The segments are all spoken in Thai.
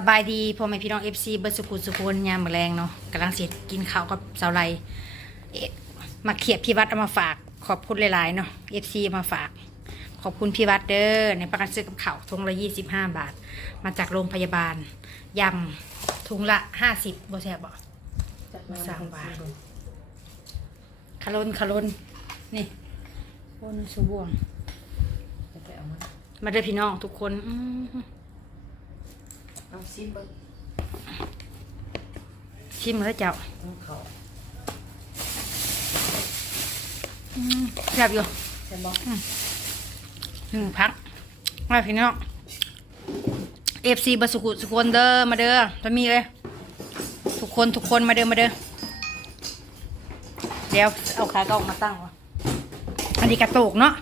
สบายดีพ่อแม่พี่น้องเอฟซีเบิร์สุขุนสุขุนยามมื้อแรงเนาะกำลังเสร็จกินข้าวกับสาไรมาเขียบพี่วัดเอามาฝากขอบคุณหลาย ๆ เนาะเอฟซีมาฝาก ขอบคุณพี่วัดเด้อในประกันซื้อกับข้าวถุงละยี่สิบห้าบาท มาจากโรงพยาบาลยำถุงละห้าสิบบแซบบ่สามบาทคารุนคารุนนี่คนสบวงมาเด้อพี่น้องทุกคนอื เอาซิมเบิ้งชิมแล้วเจ้าต้องเขาอื้อแซ่บอยู่ใช่บ่หนึ่งพักมาพี่น้องเอฟซีบสุกุสุคนเด้อมาเด้อตอนมีเลย ทุกคนทุกคนมาเด้อมาเด้อเดี๋ยวเอาขากล้องมาตั้งวะอันนี้กระตุกเนาะ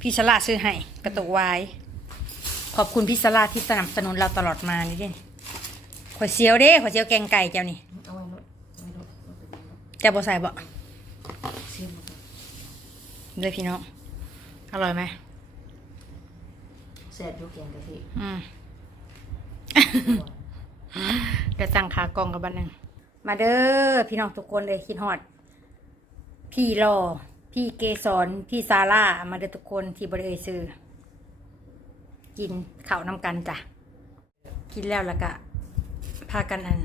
พี่สลาซื้อให้กระตุกไว้ ขอบคุณพี่สลาที่สนับสนุนเราตลอดมานี่เด้ขวดเซียวเด้ขวดเซียวแกงไก่เจ้านี่เอาไว้รถไว้รถเอาไปรถเจ้าบ่ใส่บ่ซิมมาก่อนเด้อพี่น้อง อร่อยไหมแซ่บอยู่แกงกะทิอืม เดี๋ยวสั่งขากล่องกับบันหนึ่งมาเด้อพี่น้องทุกคนเลยคิดฮอด พี่รอ พี่เกสรพี่ซาร่ามาเด้อทุกคนที่บริเวณซื้อ กินข้าวน้ำกันจ้ะ กินแล้วแล้วก็พากันอัน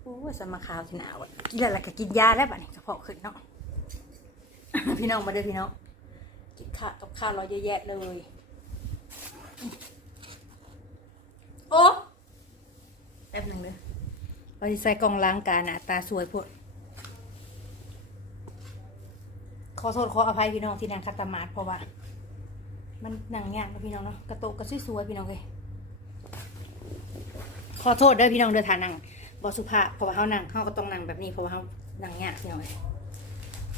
โอ้ยสมาขาวที่หนาวกินแล้วแล้วก็กินยาแล้วบัดนี้กระเพาะขึ้นเนาะพี่น้องมาเด้อพี่น้องกินข้าวกับข้าวเราเยอะแยะเลย โอ้แป๊บหนึ่งเลยเราจะใส่กล่องล้างการอะตาสวยพดขอโทษขออภัยพี่น้องที่นางคัตตามาดเพราะว่า มันหนังยากนะพี่น้องเนาะกระโตกกระสวยๆพี่น้องเลยขอโทษเด้อพี่น้องเด้อฐานังบอสุภาพเพราะว่าเขานั่งเขาก็ต้องนั่งแบบนี้เพราะว่าเขานั่งยากพี่น้องเลย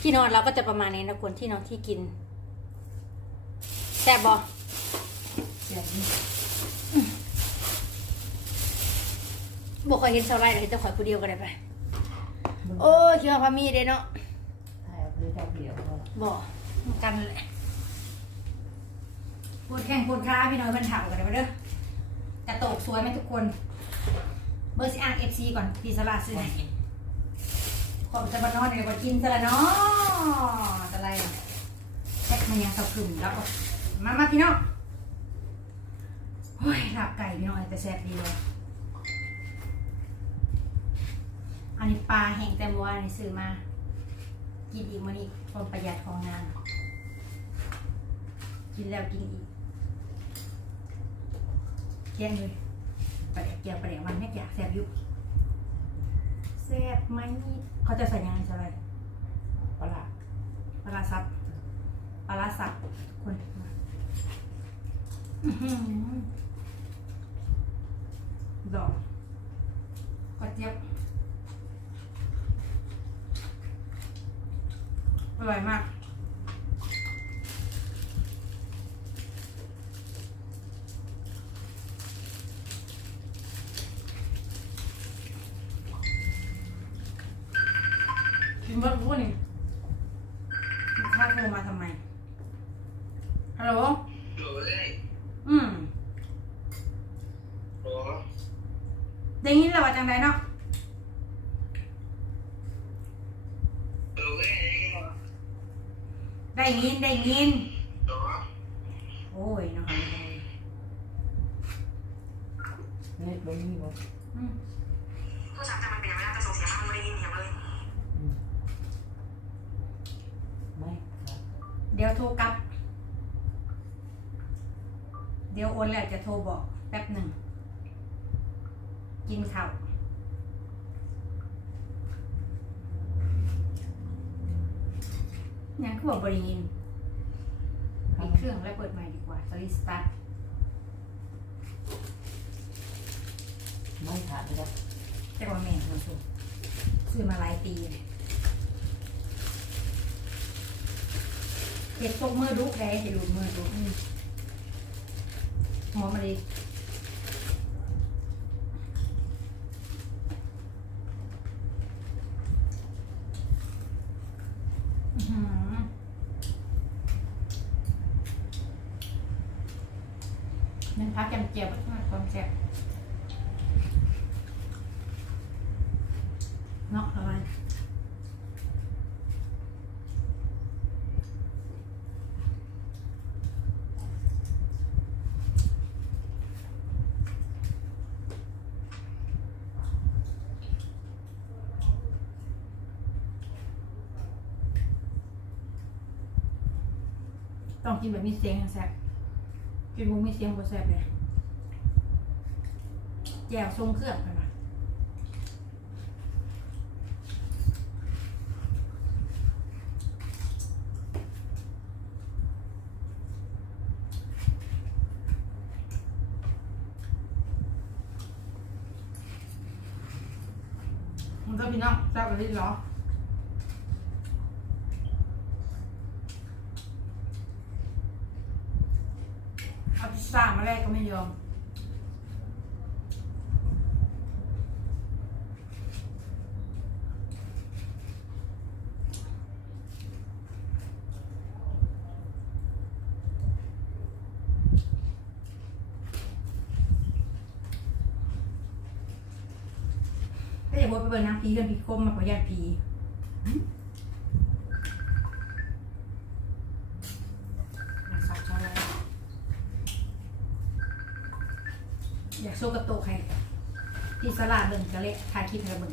ที่นอนเราก็จะประมาณนี้นะคนที่นอนที่กินแซ่บบอแซ่บนี่บอกเคยเห็นเสาไร่เลยจะขอยผู้เดียวกันได้ไปโอ้ยคิดว่าพามีเด้เนาะถ่ายเอาไปดอกเดียวพอบอกกันเลย ปวดแข้งปวดขาพี่น้อยบรรเทากันได้ไหมเด้อกระโตกสวยไหมทุกคน เบอร์สิอ่างเอฟซีก่อนพีสลาซื้อให้ขอบจะมานอนเดี๋ยวมากินซะละเนาะอะไรแค่มันยังสะพรึมแล้วก็มามาพี่น้องโอ้ยหลับไก่พี่น้อยแต่แซ่บดีเลยอันนี้ปลาแห้งแต่เมื่อวานนี่ซื้อมา กินอีกมันอีกความประหยัดของงาน กินแล้วกินอีก เที่ยงเลยปลาแดกเกี่ยวปลาแดกมันไม่อยากแซ่บอยุแซ่บไหมเขาจะใส่ยังไงใส่อะไรปลาร้าปลาร้าซับปลาร้าสับคนมาอื้อหือดอกกระเจี๊ยบอร่อยมาก กิน เบิร์ดพูดนี่ลูกค้าโทรมาทำไม ฮัลโหลโหลเอ้ยอืมโหลได้ยินแล้วว่าจังไดเนาะโหลเอ้ยได้ยินได้ยินโหลโอ้ยเนาะเน็ตบ่มีบ่อืมโทรศัพท์แต่มันเปลี่ยนไม่ได้แต่ส่งเสียงมันไม่ได้ยินเสียงเลย อืม ไม่ครับเดี๋ยวโทรกลับ เดี๋ยวโอนแล้วจะโทรบอกแป๊บหนึ่ง กินข้าวยังคือบอกบริยินปิดเครื่องแล้วเปิดใหม่ดีกว่าสลิสตาร์ทไม่ขาดเลยครับแต่ว่าแม่เราสูซื้อมาหลายปีเลย เห็ดตกมือดุแพ้เห็ดดูดมือดุหอมมาเลยอื้อหือมันพักจำเจียวมากความแซ่บ ต้องกินแบบมีเสียงแซ่บกินบุมีเสียงบ่แซ่บเลยแจ่วทรงเครื่องไปมามันก็พี่น้องแซ่บกว่าลิ้นเหรอเอาพิซซ่ามา แรกก็ไม่ยอมถ้าอยากบอกไปเบิร์นางผีกันผีคมมากกว่าญาติผี อยากโซกระโตกให้ที่สลาดเบิ่งกะเละถ่ายคลิปให้เบิ่ง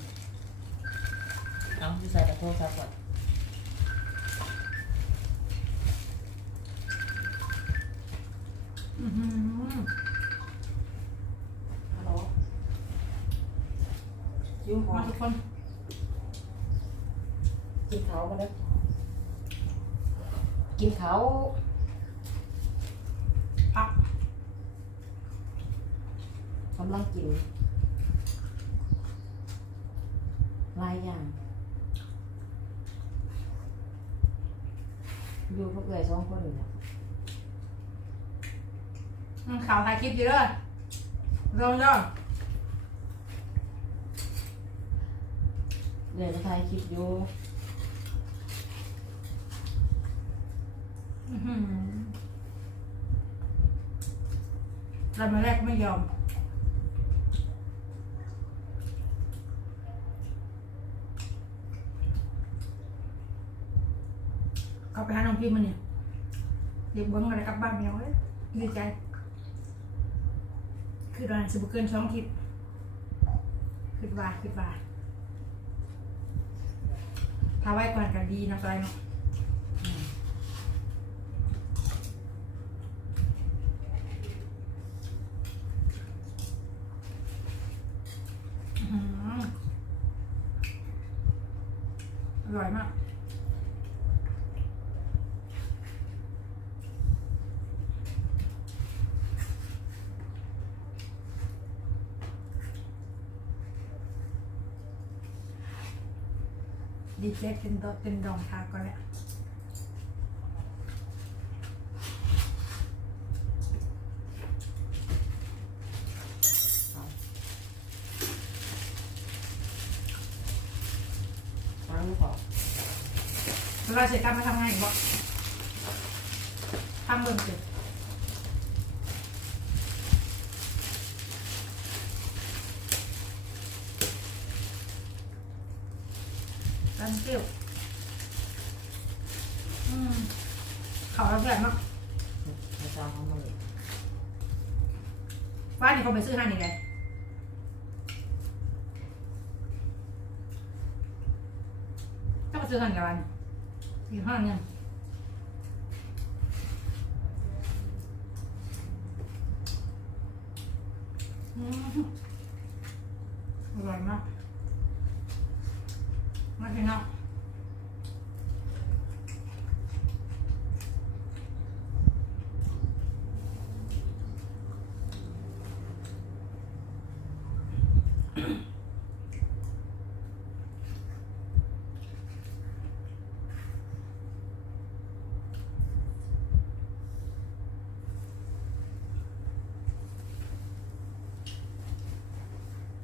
เอาที่ใส่ตะโพกซะก่อนอื้อหือฮัลโหลยิ้มหอมามทุกคน กินเขามาแล้วกินเขา พัก กำลังกินหลายอย่าง อยู่พวกเอ๋ยสองคนนี่แหละอืมข่าวถ่ายคลิปอยู่เด้อลองย่อเดี๋ยวจะถ่ายคลิปอยู่อื้อหือเรามาแรกก็ไม่ยอม เอาไปหาน้องพี่มันเนี่ยเด็กเบิ้งอะไรกลับบ้านไปเอาเลยดีใจ คือตอนนั้นสิบเกินสองทิศคือว่าคือว่าถ้าไว้ก่อนก็ดีนะจอยเนาะอืมอร่อยมาก ดีเจเป็นดอกเป็นดองทาก็แล้วฟังก่อนแล้วเราเสร็จกลับมาทำงานอีกบ่ทำเบิ่งเสร็จ นเปรี้ยวอืมเขาเราแบบเนาะไม่ทราบเขามาเลยบ้านนี่เขาไปซื้อให้นี่ไงก็ไปซื้อให้กันอีกห้าเงินอืมอร่อยมาก มาพี่น้อง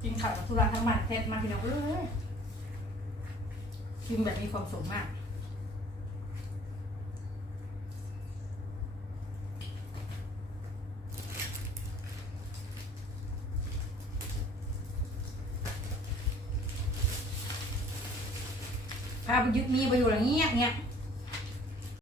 กินข้าวกับธุระทั้งวันเทศมาพี่น้องเอ้ย กินแบบมีความสุขมากพาไปยึดมีไปอยู่อย่างเงี้ยเงี้ย